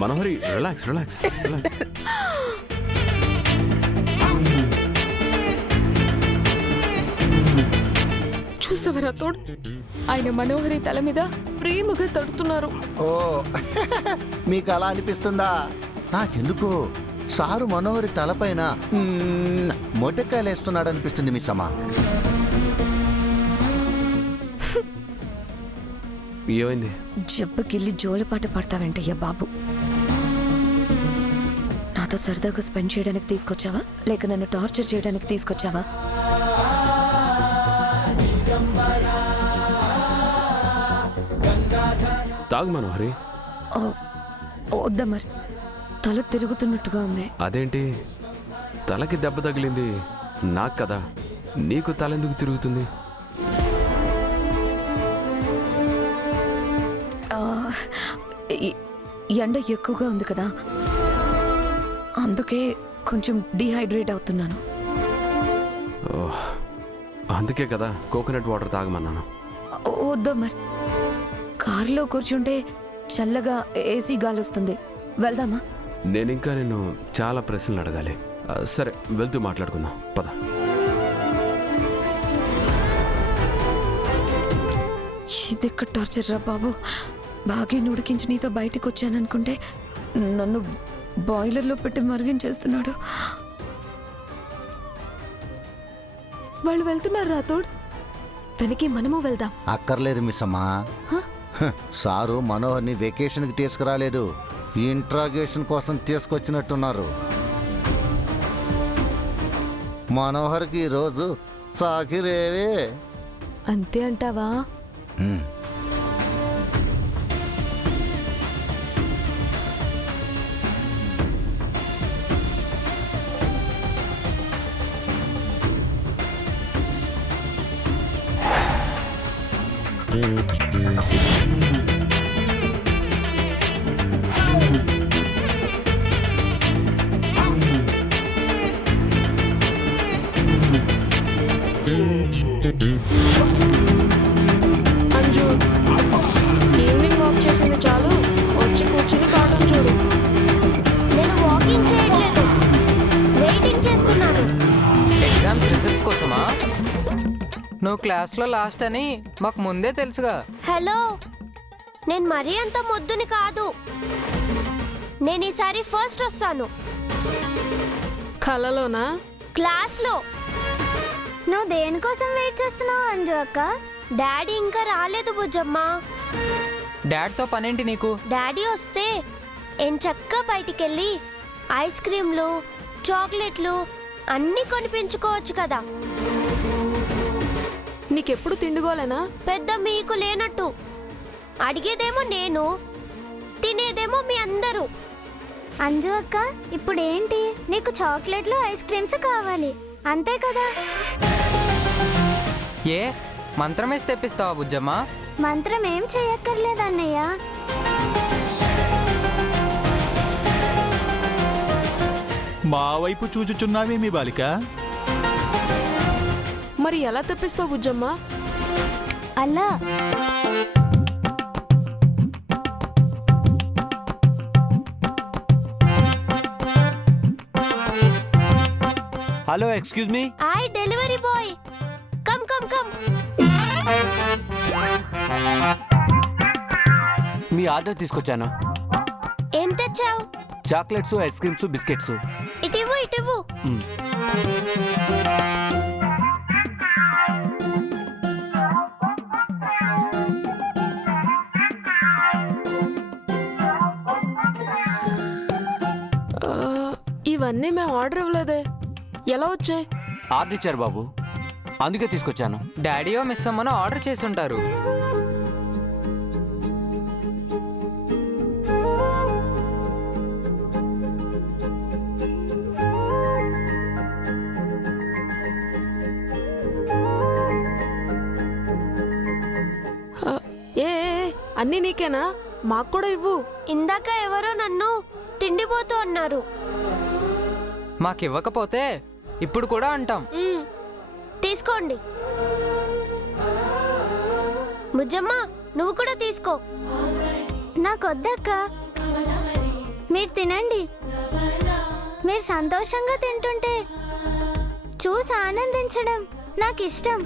మనోహరి relax relax relax. చూసావరా తోడు, ఆయన మనోహరి తల మీద ప్రేమగా తడుతున్నారు. ఓ మీకు అలా అనిపిస్తుందా? నాకెందుకో సారు మనోహరి తలపైన మొట్టకాయలు వేస్తున్నాడు అనిపిస్తుంది మిస్ అమ్మ. ఏమైంది? జబ్బకిల్లి జోలపాట పడతావేంటయ్యా బాబు? నాతో సరదాగా స్పెండ్ చేయడానికి తీసుకొచ్చావా, లేక నన్ను టార్చర్ చేయడానికి తీసుకొచ్చావా? తాగు మనోహరి. వద్దా మరి, తల తిరుగుతున్నట్టుగా ఉంది. అదేంటి, తలకి దెబ్బ తగిలింది నాకు కదా, నీకు తలెందుకు తిరుగుతుంది? ఎండ ఎక్కువగా ఉంది కదా, అందుకే కొంచెం డీహైడ్రేట్ అవుతున్నాను. అందుకే కదా కోకోనట్ వాటర్ తాగమన్నాను. వద్దా మరి, కారులో కూర్చుంటే చల్లగా ఏసీ గాలి వస్తుంది, వెళ్దామా? నేను ఇంకా నిన్ను చాలా ప్రశ్నలు అడగాలి. సరే వెళ్తూ మాట్లాడుకుందాం, పద. ఇదెక్కడ టార్చర్ రా బాబు, బాగా ఉడికించి నీతో బయటకు వచ్చాననుకుంటే నన్ను బాయిలర్లో పెట్టి మరిగించేస్తున్నాడు. వాళ్ళు వెళ్తున్నారు రాతోడ్, వెనక్కి మనము వెళ్దాం. అక్కర్లేదు మిస్ అమ్మ. సారు మనోహర్ని వెకేషన్కి తీసుకురాలేదు, ఇంట్రాగేషన్ కోసం తీసుకొచ్చినట్టున్నారు. మనోహర్కి ఈరోజు చాకిరేవే. అంతే అంటావా? అంజు, ఈవినింగ్ వాక్ చేసింది చాలు, వచ్చి కూర్చుని కాటం చూడు. నేను వాకింగ్ చేయట్లేదు, వెయిటింగ్ చేస్తున్నాను. ఎగ్జామ్స్ రిజల్ట్స్ కోసమా? నువ్వు క్లాస్లో లాస్ట్ అని మాకు ముందే తెలుసుగా. హలో, నేను మరీ అంత మొద్దుని కాదు. నేను ఈసారి ఫస్ట్ వస్తాను. కలలోనా? క్లాస్లో. నువ్వు దేనికోసం వెయిట్ చేస్తున్నావు అంజు అక్క? డాడీ ఇంకా రాలేదు బుజ్జమ్మ. డాడ్తో పనేంటి నీకు? డాడీ వస్తే ఎంచక్కా బయటికెళ్ళి ఐస్ క్రీమ్లు, చాక్లెట్లు అన్నీ కొనిపించుకోవచ్చు కదా. నీకెప్పుడు తిండిగోలేనా? పెద్ద మీకు లేనట్టు. అడిగేదేమో నేను, తినేదేమో మీ అందరూ. అంజు అక్క, ఇప్పుడు ఏంటి, నీకు చాక్లెట్లు ఐస్ క్రీమ్స్ కావాలి అంతే కదా? ఏ మంత్రం వేసి తెప్పిస్తావా బుజ్జమ్మ? మంత్రం ఏం చెయ్యక్కర్లేదు అన్నయ్య. మా వైపు చూచుచున్నావేమి బాలిక? మరి ఎలా తెప్పిస్తావు బుజ్జమ్మ? అలా hello, excuse me. I delivery boy, come come come. మీ ఆర్డర్ తీసుకొచ్చాను. ఏం తెచ్చావు? Chocolates, ice creams, biscuits. ఇటివ్వు ఇటివ్వు. ఇవన్నీ మేము ఆర్డర్ ఇవ్వలేదే, ఎలా వచ్చాయి? ఆర్డర్ ఇచ్చారు బాబు, అందుకే తీసుకొచ్చాను. డాడీయో మిస్ అమ్మనో ఆర్డర్ చేసి ఉంటారు. అన్నీ నీకేనా? మాకు కూడా ఇవ్వు. ఇందాక ఎవరో నన్ను తిండిపోతూ అన్నారు. మాకివ్వకపోతే ఇప్పుడు కూడా అంటాం. తీసుకోండి. బుజ్జమ్మ, నువ్వు కూడా తీసుకో. నాకొద్దక్క. మీరు తినండి. మీరు సంతోషంగా తింటుంటే చూసి ఆనందించడం నాకు ఇష్టం.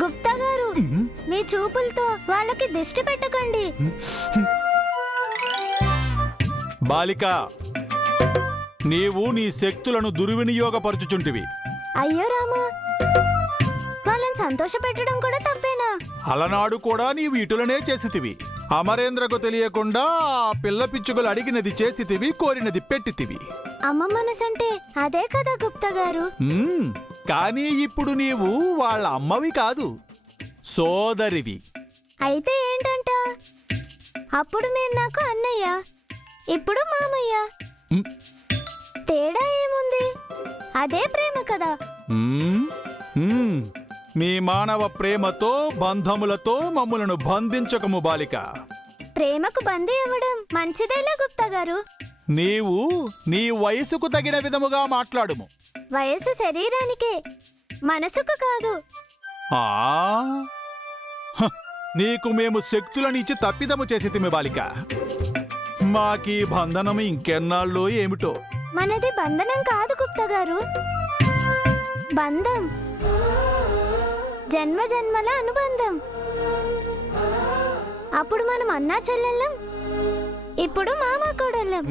గుప్తా గారు, మీ చూపులతో వాళ్ళకి దిష్టి పెట్టకండి. బాలిక, నీవు నీ శక్తులను దుర్వినియోగపరచుచుంటివి. అయ్యో రామా, వాళ్ళని సంతోషపెట్టడం కూడా తప్పేనా? అలనాడు కూడా నీవు ఇటులనే చేసితివి. అమరేంద్రకు తెలియకుండా ఆ పిల్ల పిచ్చుకలు అడిగినది చేసితివి, కోరినది పెట్టితివి. అమ్మ మనసంటే అదే కదా గుప్తా గారు. కానీ ఇప్పుడు నీవు వాళ్ళ అమ్మవి కాదు, సోదరివి. అయితే ఏంటంట? అప్పుడు మీరు నాకు అన్నయ్య, ఇప్పుడు మామయ్య. మ్. తేడా ఏముంది? అదే ప్రేమ కదా. మ్మ్. మ్మ్. మీ మానవ ప్రేమతో బంధములతో మమ్ములను బంధించకము బాలిక. ప్రేమకు బందీ ఇవ్వడం మంచిదేలే గుప్తా గారు. నీవు నీ వయసుకు తగిన విధముగా మాట్లాడుము. వయసు శరీరానికే, మనసుకు కాదు. ఆ హ, నీకు మేము శక్తులనిచ్చి తప్పిదము చేసితిమి బాలిక. మాకీ బంధనము ఇంకెన్నాళ్ళో ఏమిటో. మనది బంధనం కాదు గుప్తా గారు, బంధం. జన్మ జన్మల అనుబంధం. అప్పుడు మనం అన్నా చెల్లెళ్ళం, ఇప్పుడు మామ కోడళ్ళం.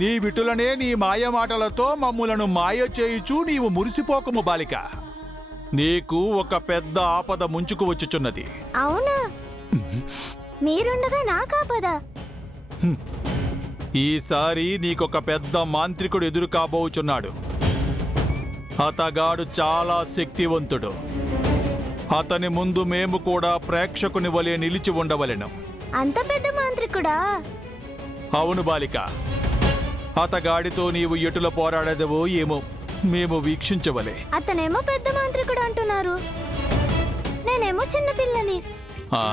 నీ విటులనే నీ మాయ మాటలతో మమ్ములను మాయ చేయుచు నీవు మురిసిపోకము బాలిక. నీకు ఒక పెద్ద ఆపద ముంచుకు వచ్చుచున్నది. అవునా? మీరుండగా నాకాపదా? ఈసారి నీకొక పెద్ద మాంత్రికుడు ఎదురు కాబోచున్నాడు. అతగాడు చాలా శక్తివంతుడు. అతని ముందు మేము కూడా ప్రేక్షకుని వలె నిలిచి ఉండవలెను. అంత పెద్ద మాంత్రికుడా? అవును బాలిక. అతగాడితో నీవు ఎటుల పోరాడేదవో ఏమో మేము వీక్షించవలే. అతనేమో పెద్ద మాంత్రికుడు అంటున్నారు, నేనేమో చిన్న పిల్లని. ఆ